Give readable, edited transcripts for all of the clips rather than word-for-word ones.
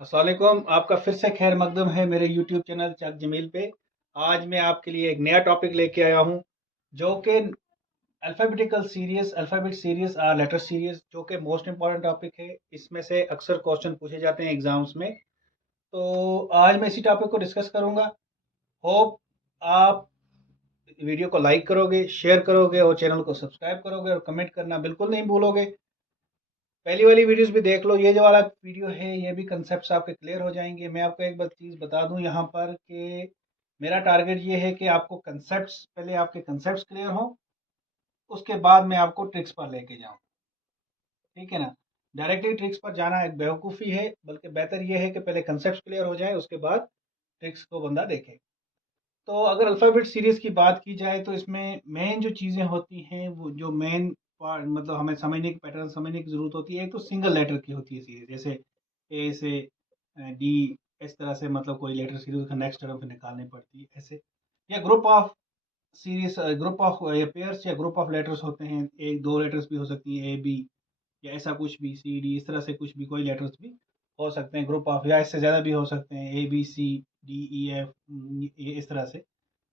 अस्सलाम वालेकुम। आपका फिर से खैर मकदम है मेरे यूट्यूब चैनल चक जमील पे। आज मैं आपके लिए एक नया टॉपिक लेके आया हूँ जो कि अल्फ़ाबेटिकल सीरीज़, अल्फ़ाबेट सीरीज़ और लेटर सीरीज़, जो कि मोस्ट इम्पॉर्टेंट टॉपिक है। इसमें से अक्सर क्वेश्चन पूछे जाते हैं एग्ज़ाम्स में। तो आज मैं इसी टॉपिक को डिस्कस करूँगा। होप आप वीडियो को लाइक करोगे, शेयर करोगे और चैनल को सब्सक्राइब करोगे और कमेंट करना बिल्कुल नहीं भूलोगे। पहली वाली वीडियोस भी देख लो, ये जो वाला वीडियो है ये भी कंसेप्ट्स आपके क्लियर हो जाएंगे। मैं आपको एक बार चीज़ बता दूं यहाँ पर कि मेरा टारगेट ये है कि आपको कंसेप्ट्स, पहले आपके कंसेप्ट्स क्लियर हो, उसके बाद मैं आपको ट्रिक्स पर लेके जाऊँ। ठीक है ना? डायरेक्टली ट्रिक्स पर जाना एक बेवकूफ़ी है, बल्कि बेहतर ये है कि पहले कंसेप्ट क्लियर हो जाए, उसके बाद ट्रिक्स को बंदा देखे। तो अगर अल्फ़ाबेट सीरीज़ की बात की जाए तो इसमें मेन जो चीज़ें होती हैं, वो जो मेन पार्ट मतलब हमें समझने की पैटर्न समझने की ज़रूरत होती है, एक तो सिंगल लेटर की होती है सीरीज़, जैसे ए से डी, इस तरह से मतलब कोई लेटर सीरीज़ का नेक्स्ट टर्म पे निकालनी पड़ती है ऐसे। या group of series, group of या पेयर्स या ग्रुप ऑफ लेटर्स होते हैं, एक दो लेटर्स भी हो सकती हैं, ए बी या ऐसा कुछ भी, सी डी, इस तरह से कुछ भी कोई लेटर्स भी हो सकते हैं ग्रुप ऑफ, या इससे ज़्यादा भी हो सकते हैं, A B C D E F, ये इस तरह से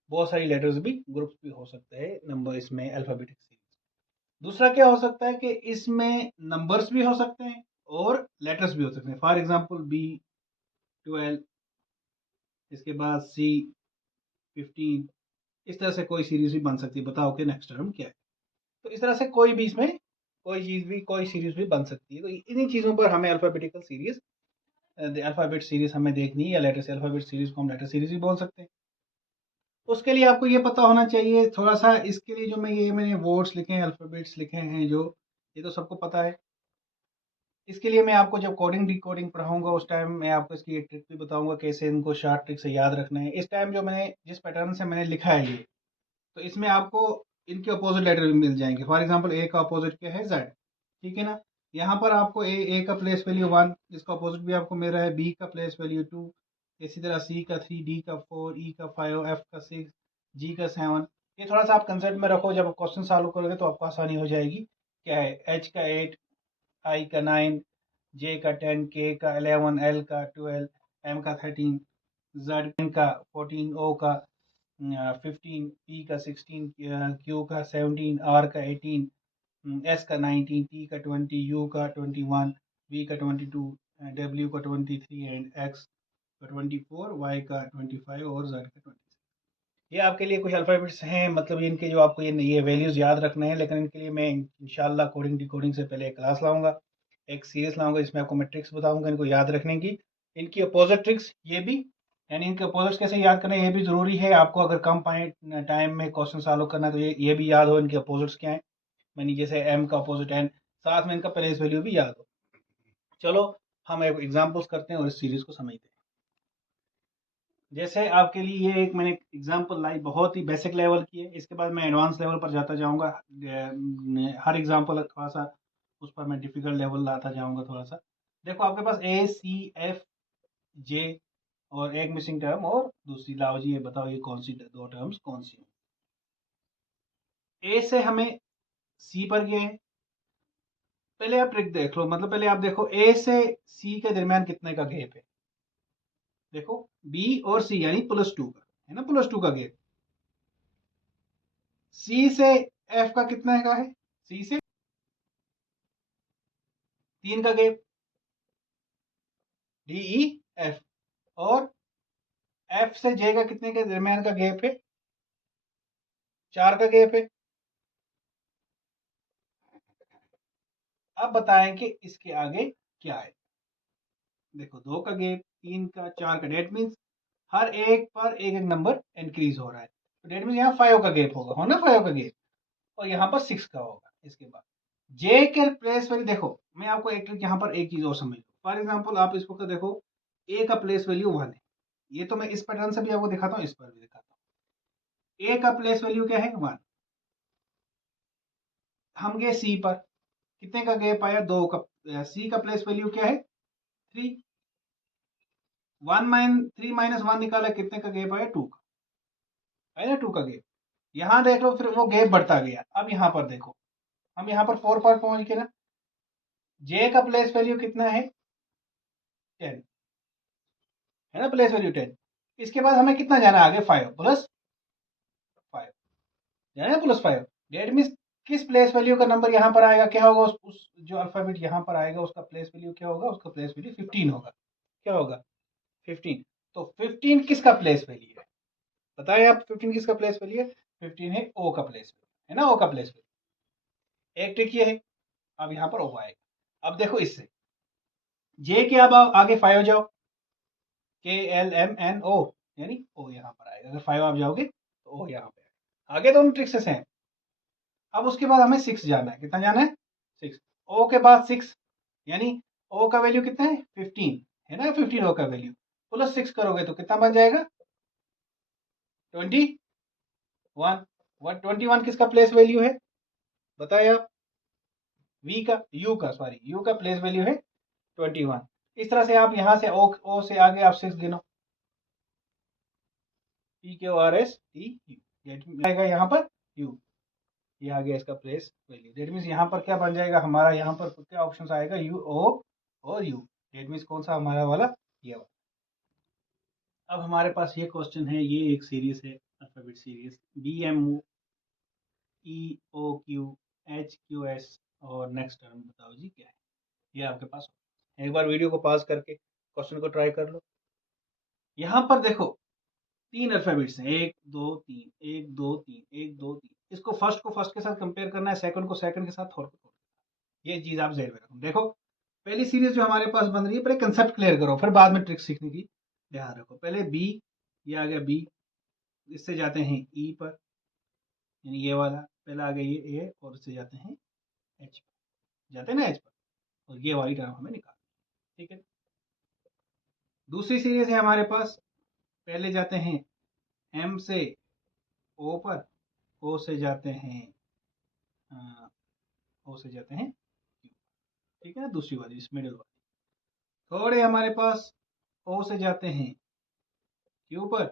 बहुत सारी लेटर्स भी, ग्रुप्स भी हो सकते हैं नंबर इसमें अल्फ़ाबेटिक सीरीज़। दूसरा क्या हो सकता है कि इसमें नंबर्स भी हो सकते हैं और लेटर्स भी हो सकते हैं। फॉर एग्जांपल बी 12, इसके बाद सी 15, इस तरह से कोई सीरीज़ भी बन सकती है। बताओ कि नेक्स्ट टर्म क्या है। तो इस तरह से कोई भी इसमें कोई चीज़ भी, कोई सीरीज़ भी बन सकती है। तो इन्हीं चीज़ों पर हमें अल्फ़ाबेटिकल सीरीज़, अल्फ़ाबेट सीरीज़ हमें देखनी है, या लेटर से अल्फ़ाबेट सीरीज़ को हम लेटर सीरीज़ भी बोल सकते हैं। उसके लिए आपको ये पता होना चाहिए थोड़ा-सा, इसके लिए जो मैंने वर्ड्स लिखे हैं, अल्फ़ाबेट्स लिखे हैं जो, ये तो सबको पता है। इसके लिए मैं आपको जब कोडिंग डिकोडिंग पढ़ाऊँगा उस टाइम मैं आपको इसकी एक ट्रिक भी बताऊँगा कैसे इनको शॉर्ट ट्रिक से याद रखना है। इस टाइम जो मैंने जिस पैटर्न से मैंने लिखा है ये, तो इसमें आपको इनके अपोज़िट लेटर भी मिल जाएँगे। फॉर एग्ज़ाम्पल ए का अपोज़िट क्या है? ज़ेड, ठीक है ना? यहाँ पर आपको ए का प्लेस वैल्यू 1, इसका अपोज़िट भी आपको मिल रहा है, बी का प्लेस वैल्यू 2, इसी तरह सी का 3, डी का 4, ई का 5, एफ का 6, जी का 7। ये थोड़ा-सा आप कंसेप्ट में रखो, जब क्वेश्चन सॉल्व करोगे तो आपको आसानी हो जाएगी। क्या है? एच का 8, आई का 9, जे का 10, के का 11, एल का 12, एम का 13, जेड का 14, ओ का 15, पी का 16, क्यू का 17, आर का 18, एस का 19, टी का 20, यू का 21, वी का 22, डब्ल्यू का 23 एंड एक्स का 24, वाई का 25 और जेड का 26। ये आपके लिए कुछ अल्फ़ाबेट्स हैं, मतलब इनके जो आपको ये वैल्यूज़ याद रखने हैं, लेकिन इनके लिए मैं इंशाल्लाह कोडिंग डिकोडिंग से पहले एक क्लास लाऊँगा, एक सीरीज़ लाऊँगा जिसमें आपको मैं ट्रिक्स बताऊँगा इनको याद रखने की। इनकी अपोज़िट ट्रिक्स ये भी, यानी इनके अपोज़िट्स कैसे याद करना है ये भी ज़रूरी है। आपको अगर कम टाइम में क्वेश्चन सॉल्व करना है तो ये भी याद हो इनके अपोज़िट्स क्या हैं। यानी जैसे एम का अपोज़िट एन, साथ में इनका प्लेस वैल्यू भी याद हो। चलो हम एक एग्ज़ाम्पल्स करते हैं और इस सीरीज़ को समझते हैं। जैसे आपके लिए ये एक मैंने एग्जांपल लाई, बहुत ही बेसिक लेवल की है। इसके बाद मैं एडवांस लेवल पर जाता जाऊंगा। हर एग्जांपल थोड़ा सा उस पर मैं डिफिकल्ट लेवल लाता जाऊंगा थोड़ा सा। देखो आपके पास ए सी एफ जे और एक मिसिंग टर्म और दूसरी, लाओ जी ये बताओ ये कौन सी दो टर्म्स कौन सी हैं? ए से हमें सी पर गए हैं। पहले आप ट्रिक देख लो, मतलब पहले आप देखो ए से सी के दरमियान कितने का गैप है। देखो बी और सी यानी +2 का है ना, +2 का गैप। सी से एफ का कितना का है? सी से 3 का गैप, डी ई एफ। और एफ से जे का कितने के दरमियान का गैप है? 4 का गैप है। अब बताएं कि इसके आगे क्या है। देखो 2 का गैप, 3 का, 4 का, डेट मीन्स हर एक पर एक एक नंबर इंक्रीज हो रहा है। तो डेट मीन्स यहाँ 5 का गैप होगा, हो ना, 5 का गैप। और यहाँ पर 6 का होगा। इसके बाद जे के प्लेस वैल्यू, देखो मैं आपको एक ट्रिक यहाँ पर एक चीज और समझ लो। फॉर एग्जाम्पल आप इस वक्त देखो ए का प्लेस वैल्यू 1 है। ये तो मैं इस पैटर्न से भी आपको दिखाता हूँ, इस पर भी दिखाता हूँ। ए का प्लेस वैल्यू क्या है? 1। हम गए सी पर, कितने का गैप आया? 2 का। सी का प्लेस वैल्यू क्या है? 3। 3 - 1 निकाला, कितने का गैप आया? 2 का। है ना 2 का गैप। यहाँ देख लो फिर वो गैप बढ़ता गया। अब यहाँ पर देखो, हम यहाँ पर 4 पर पहुंच गए ना। जे का प्लेस वैल्यू कितना है? 10। है ना, प्लेस वैल्यू 10। इसके बाद हमें कितना जाना है आगे, 5 प्लस 5 जाना है, प्लस 5। डेट मीन्स किस प्लेस वैल्यू का नंबर यहाँ पर आएगा, क्या होगा, उस जो अल्फाबेट यहाँ पर आएगा उसका प्लेस वैल्यू क्या होगा, उसका प्लेस वैल्यू 15 होगा। क्या होगा, 15। तो 15 किसका प्लेस वैल्यू है, बताएं आप, 15 किसका प्लेस वैल्यू है, 15 है ओ का प्लेस वैल्यू, है ना, ओ का प्लेस वैल्यू। एक ट्रिक ये है, अब यहाँ पर ओ आएगा। अब देखो इससे जे के अब आगे 5 हो जाओ, के एल एम एन ओ, यानी ओ यहाँ पर आएगा। अगर 5 आप जाओगे तो ओ यहाँ पे आएगा। आगे दोनों ट्रिक से हैं। अब उसके बाद हमें 6 जाना है, कितना जाना है, 6। ओ के बाद 6, यानी ओ का वैल्यू कितना है, 15, है ना, 15 ओ का वैल्यू, प्लस 6 करोगे तो कितना बन जाएगा, 21। 21 किसका प्लेस वैल्यू है, बताए आप, वी का, यू का, सॉरी, यू का प्लेस वैल्यू है 21। इस तरह से आप यहाँ से ओ से आगे आप 6 गिनो, P Q R S T U आएगा यहाँ पर यू, ये आ गया इसका प्लेस वैल्यू। डेट मीन्स यहाँ पर क्या बन जाएगा हमारा, यहाँ पर क्या ऑप्शन आएगा, यू ओ और यू। डेट मीन्स कौन सा हमारा वाला, ये वाला। अब हमारे पास ये क्वेश्चन है, ये एक सीरीज है, alphabet series, B M E O Q H Q S, और नेक्स्ट टर्म बताओ जी क्या है। ये आपके पास, एक बार वीडियो को पॉज करके क्वेश्चन को ट्राई कर लो। यहाँ पर देखो 3 अल्फाबेट्स हैं, 1 2 3, 1 2 3, 1 2 3। इसको फर्स्ट को फर्स्ट के साथ कंपेयर करना है, सेकंड को सेकंड के साथ, थर्ड को थर्ड। ये चीज आप जेड में रखो। देखो पहली सीरीज जो हमारे पास बन रही है, पहले कंसेप्ट क्लियर करो, फिर बाद में ट्रिक सीखने की ध्यान रखो। पहले बी, ये आ गया बी, इससे जाते हैं ई पर, यानी ये वाला पहला आ गया ये ए, और इससे जाते हैं एच पर, जाते हैं ना एच पर, और ये वाली टर्म हमें निकाल, ठीक है। दूसरी सीरीज है हमारे पास, पहले जाते हैं एम से ओ पर, ओ से जाते हैं ओ से जाते हैं क्यू, ठीक है ना, दूसरी वाली इस मिडिल वाली। थर्ड है हमारे पास, ओ से जाते हैं क्यू पर,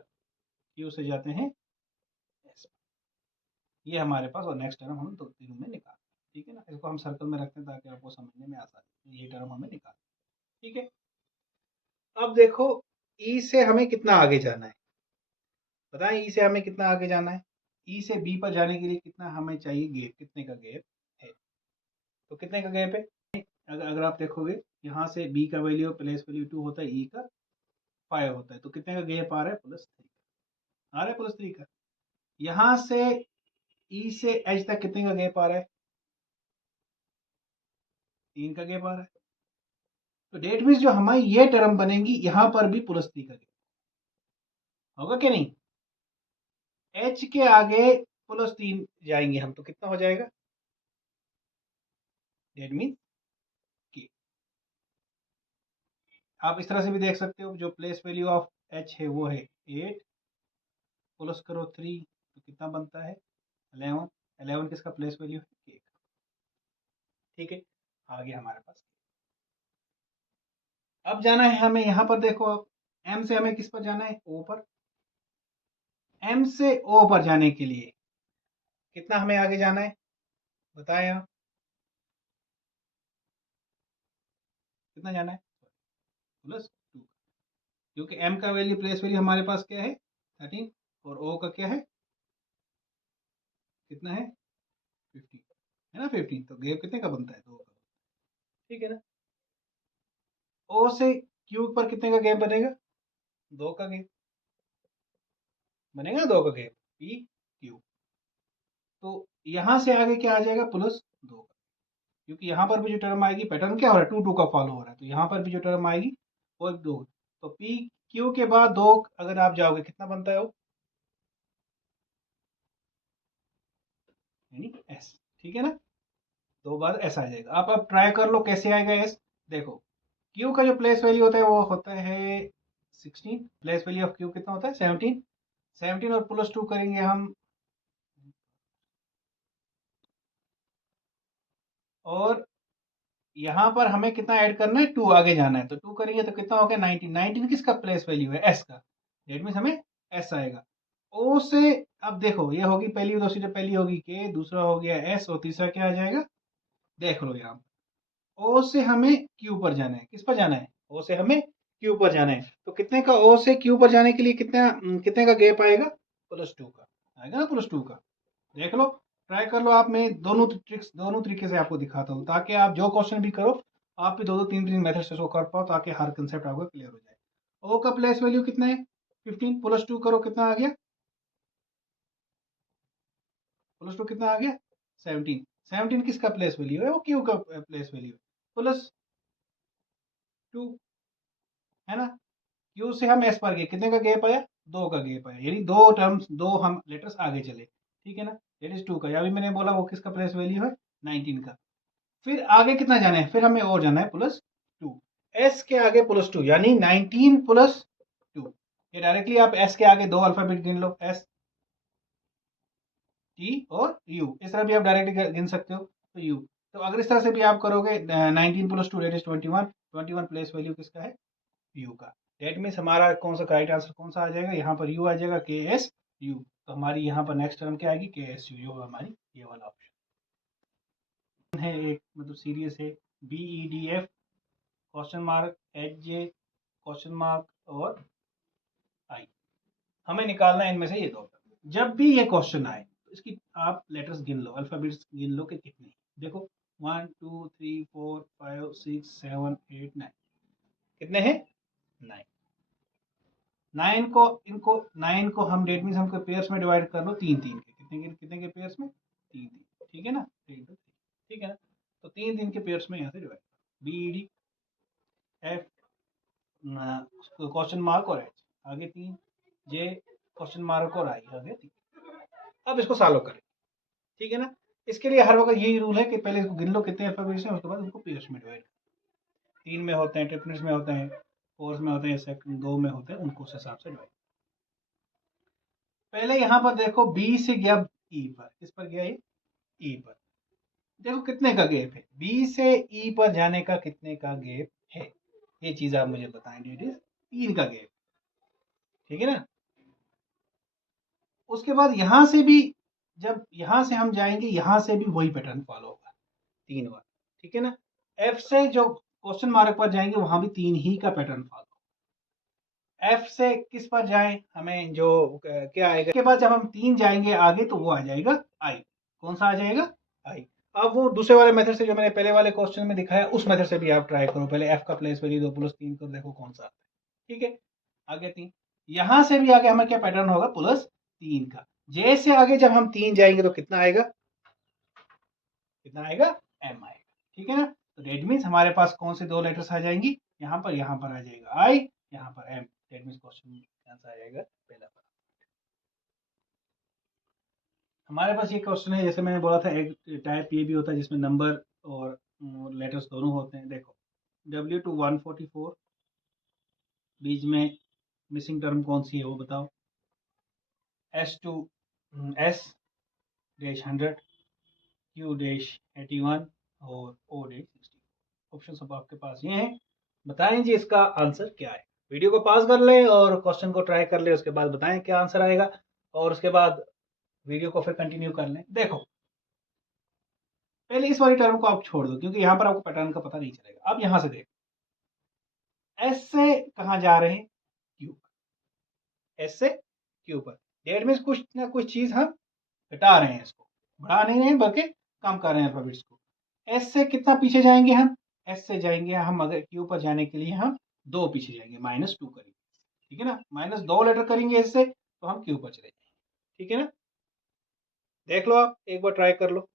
क्यू से जाते हैं एस पर। ये हमारे पास, और नेक्स्ट टर्म हम दो तीनों में निकाल, ठीक है ना। इसको हम सर्कल में रखते हैं ताकि आपको समझने में आसानी, ये टर्म हमें निकाल, ठीक है। अब देखो ई से हमें कितना आगे जाना है, बताएं ई से हमें कितना आगे जाना है। ई से बी पर जाने के लिए कितना हमें चाहिए गैप, कितने का गैप है, तो कितने का गैप है, अगर आप देखोगे यहाँ से बी का वैल्यू प्लेस वैल्यू 2 होता है, ई का 5 होता है, तो कितने का गैप आ रहा है, +3 आ रहा है, +3 का। यहाँ से ई से एच तक कितने का गैप आ रहा है, 3 का गैप आ रहा है। तो डेट मीन्स जो हमारी ये टर्म बनेगी यहाँ पर भी +3 का गैप होगा कि नहीं। एच के आगे +3 जाएंगे हम तो कितना हो जाएगा, डेट मीन्स के। आप इस तरह से भी देख सकते हो, जो प्लेस वैल्यू ऑफ एच है वो है 8, प्लस करो 3 तो कितना बनता है 11। 11 किसका प्लेस वैल्यू है, के का, ठीक है। आगे हमारे पास अब जाना है हमें यहाँ पर, देखो अब एम से हमें किस पर जाना है, ओ पर। एम से ओ पर जाने के लिए कितना हमें आगे जाना है, बताएं आप, कितना जाना है, +2, क्योंकि एम का वैल्यू प्लेस वैल्यू हमारे पास क्या है 13, और ओ का क्या है, कितना है 15, है ना 15। तो गैप कितने का बनता है, 2 का, ठीक है ना। ओ से क्यू पर कितने का गैप बनेगा, 2 का गैप बनेगा, 2 का गैप, पी क्यू। तो यहाँ से आगे क्या आ जाएगा, +2 का, क्योंकि यहाँ पर भी जो टर्म आएगी, पैटर्न क्या हो रहा है, 2 2 का फॉलो हो रहा है, तो यहाँ पर भी जो टर्म आएगी वो 2। तो पी क्यू के बाद 2 अगर आप जाओगे कितना बनता है वो, यानी एस, ठीक है ना। 2 बार एस आ जाएगा। आप अब ट्राई कर लो कैसे आएगा एस। देखो क्यू का जो प्लेस वैल्यू होता है वो होता है 16, प्लेस वैल्यू ऑफ क्यू कितना होता है 17। 17 और +2 करेंगे हम, और यहाँ पर हमें कितना ऐड करना है, 2 आगे जाना है, तो 2 करेंगे तो कितना हो गया 19। 19 किसका प्लेस वैल्यू है, एस का, डेट मीन्स हमें एस आएगा। ओ से अब देखो ये होगी पहली, दूसरी पहली होगी के, दूसरा हो गया एस, और तीसरा क्या आ जाएगा, देख लो यहाँ ओ से हमें क्यू पर जाना है, किस पर जाना है, ओ से हमें क्यू पर जाना है, तो कितने का ओ से क्यू पर जाने के लिए कितने का गैप आएगा? +2 का आएगा ना, +2 का। देख लो, ट्राई कर लो आप। मैं दोनों ट्रिक्स दोनों तरीके से आपको दिखाता हूँ, ताकि आप जो क्वेश्चन भी करो आप भी दो तीन तीन मेथड से सो कर पाओ, ताकि हर कंसेप्ट आपको क्लियर हो जाए। ओ का प्लेस वैल्यू कितना है? 15 +2 करो, कितना आ गया? +2 कितना आ गया? 17। 17 किसका प्लेस वैल्यू है? वो क्यू का प्लेस वैल्यू है, +2 है ना। क्यू से हम एस पर गए, कितने का गैप आया? 2 का गैप आया, यानी दो टर्म्स, दो हम लेटर्स आगे चले, ठीक है ना। दैट इज 2 का, या भी मैंने बोला वो किसका प्लेस वैल्यू है? 19 का। फिर आगे कितना जाना है? फिर हमें और जाना है +2। एस के आगे +2 यानी 19 +2। ये डायरेक्टली आप एस के आगे दो अल्फाबेट गिन लो, एस टी और यू, इस तरह भी आप डायरेक्टली गिन सकते हो, तो यू। तो अगर इस तरह से भी आप करोगे 19 +2 दैट इज 21। 21 प्लेस वैल्यू किसका है? यू का। दैट मीन्स हमारा कौन सा राइट आंसर कौन सा आ जाएगा? यहाँ पर यू आ जाएगा, KSU। तो हमारी यहाँ पर नेक्स्ट टर्म क्या आएगी? KSU, जो हमारी ये वाला ऑप्शन है। एक मतलब सीरीज है BEDF $HJ और I। हमें निकालना है इनमें से ये दो। जब भी ये क्वेश्चन आए तो इसकी आप लेटर्स गिन लो, अल्फाबेट्स गिन लो कि कितने। देखो 1 2 3 4 5 6 7 8 9, कितने हैं? 9। 9 को हम डेट मीन्स हमको पेयर्स में डिवाइड कर लो, तीन तीन के, कितने के पेयर्स में? तीन तीन, ठीक है ना, 3 2 3, ठीक है ना। तो तीन तीन के पेयर्स में यहाँ से डिवाइड करो, BEDF क्वेश्चन मार्क और H आगे 3, J क्वेश्चन मार्क और I आगे 3। अब इसको सॉल्व करें, ठीक है ना। इसके लिए हर वक्त यही रूल है कि पहले इसको गिन लो कितने अल्फाबेट्स हैं, उसके बाद उनको पेयर्स में डिवाइड। 3 में होते हैं, ट्रिपलेट्स में होते हैं, फोर्स में होते हैं, सेकंड 2 में होते हैं, उनको उस हिसाब से डिवाइड। पहले यहाँ पर देखो, बी से गया ई पर, किस पर गया ये? ई पर। देखो कितने का गैप है, बी से ई पर जाने का कितने का गैप है, ये चीज आप मुझे बताएं। डेट इज 3 का गैप, ठीक है ना। उसके बाद यहां से भी, जब यहां से हम जाएंगे, यहां से भी वही पैटर्न फॉलो होगा, 3 बार, ठीक है ना। एफ से जो क्वेश्चन मार्क पर जाएंगे वहां भी 3 ही का पैटर्न फॉलो। एफ से किस पर जाए, हमें जो क्या आएगा के बाद, जब हम 3 जाएंगे आगे तो वो आ जाएगा आई। कौन सा आ जाएगा? आई। अब वो दूसरे वाले मेथड से जो मैंने पहले वाले क्वेश्चन में दिखाया, उस मेथड से भी आप ट्राई करो। पहले एफ का प्लेस वैल्यू 2 + 3 कर, देखो कौन सा आता है, ठीक है। आगे 3, यहां से भी आगे हमें क्या पैटर्न होगा? +3 का। जे से आगे जब हम 3 जाएंगे तो कितना आएगा? कितना आएगा? एम आएगा, ठीक है ना। तो डेट मीन्स हमारे पास कौन से दो लेटर्स आ जाएंगी? यहाँ पर आ जाएगा आई, यहाँ पर M. That means question answer आ जाएगा पहला। हमारे पास ये क्वेश्चन है, जैसे मैंने बोला था, एक टाइप ये भी होता है जिसमें नंबर और लेटर्स दोनों होते हैं। देखो W2 144, बीच में मिसिंग टर्म कौन सी है वो बताओ। S2 S-100, Q-81 और O-60। ऑप्शन सब आपके पास ये हैं। बताएं जी इसका आंसर क्या है। वीडियो को पॉज कर ले और क्वेश्चन को ट्राई कर ले, उसके बाद बताएं क्या आंसर आएगा, और उसके बाद वीडियो को फिर कंटिन्यू कर लें। देखो पहले इस वाली टर्म को आप छोड़ दो, क्योंकि यहाँ पर आपको पैटर्न का पता नहीं चलेगा। अब यहाँ से देखो, एस से कहाँ जा रहे हैं? क्यू। एस से क्यू पर, डेट में कुछ ना कुछ चीज हम घटा रहे हैं, इसको बढ़ा नहीं रहे हैं बल्कि कम कर रहे हैं अल्फाबेट्स को। एस से कितना पीछे जाएंगे हम? एस से जाएंगे हम, अगर क्यू पर जाने के लिए हम 2 पीछे जाएंगे, -2 करेंगे, ठीक है ना। -2 लेटर करेंगे एस से, तो हम क्यू पर चले जाएंगे, ठीक है ना। देख लो, आप एक बार ट्राई कर लो।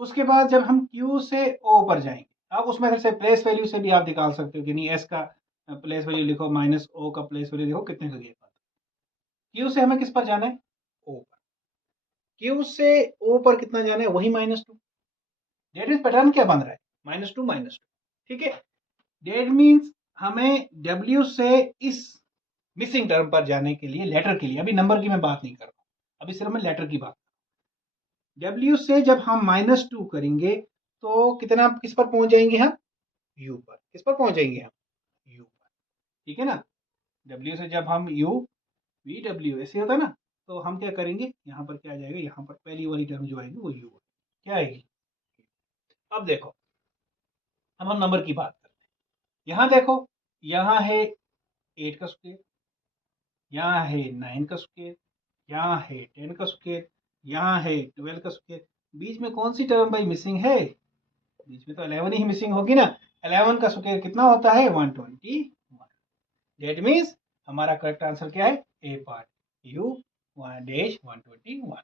उसके बाद जब हम Q से O पर जाएंगे, आप उस मेथड से प्लेस वैल्यू से भी आप निकाल सकते हो कि नहीं, S का प्लेस वैल्यू लिखो, -O का प्लेस वैल्यू देखो कितने का गैप आता है। Q से हमें किस पर जाना है? O पर। Q से O पर कितना जाना है? वही -2। डेट मीन्स पैटर्न क्या बन रहा है? -2 -2, ठीक है। डेट मीन्स हमें W से इस मिसिंग टर्म पर जाने के लिए, लेटर के लिए, अभी नंबर की मैं बात नहीं कर रहा हूँ, अभी सिर्फ मैं लेटर की बात। W से जब हम -2 करेंगे तो कितना, किस पर पहुंच जाएंगे हम? U पर। किस पर पहुंच जाएंगे हम? U पर, ठीक है ना। W से जब हम U VW ऐसे होता है ना, तो हम क्या करेंगे, यहाँ पर क्या आ जाएगा? यहाँ पर पहली वाली टर्म जो आएगी वो U क्या आएगी? अब देखो, अब हम नंबर की बात करते हैं। यहाँ देखो यहाँ है 8 का स्क्वायर, यहाँ है 9 का स्क्वायर, यहाँ है 10 का स्क्वायर, यहाँ है 12 का स्क्वायर। बीच में कौन सी टर्म भाई मिसिंग है? बीच में तो 11 ही मिसिंग होगी ना। 11 का स्क्वायर कितना होता है? 121। डेट मीन्स हमारा करेक्ट आंसर क्या है? ए पार्ट, यू डैश 121।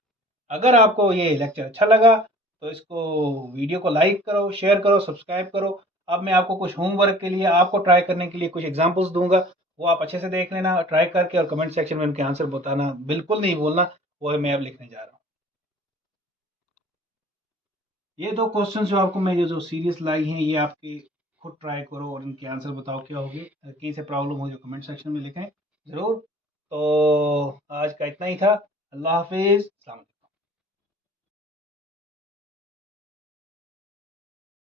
अगर आपको ये लेक्चर अच्छा लगा तो इसको वीडियो को लाइक करो, शेयर करो, सब्सक्राइब करो। अब मैं आपको कुछ होमवर्क के लिए, आपको ट्राई करने के लिए कुछ एग्जांपल्स दूंगा, वो आप अच्छे से देख लेना, ट्राई करके, और कमेंट सेक्शन में उनके आंसर बताना, बिल्कुल नहीं बोलना वो मैं अब लिखने जा रहा हूँ। ये दो क्वेश्चन जो आपको मैं ये जो सीरीज लाई हैं, ये आपके खुद ट्राई करो और इनके आंसर बताओ क्या होंगे। कहीं से प्रॉब्लम हो जो कमेंट सेक्शन में लिखें ज़रूर। तो आज का इतना ही था। अल्लाह हाफिज़।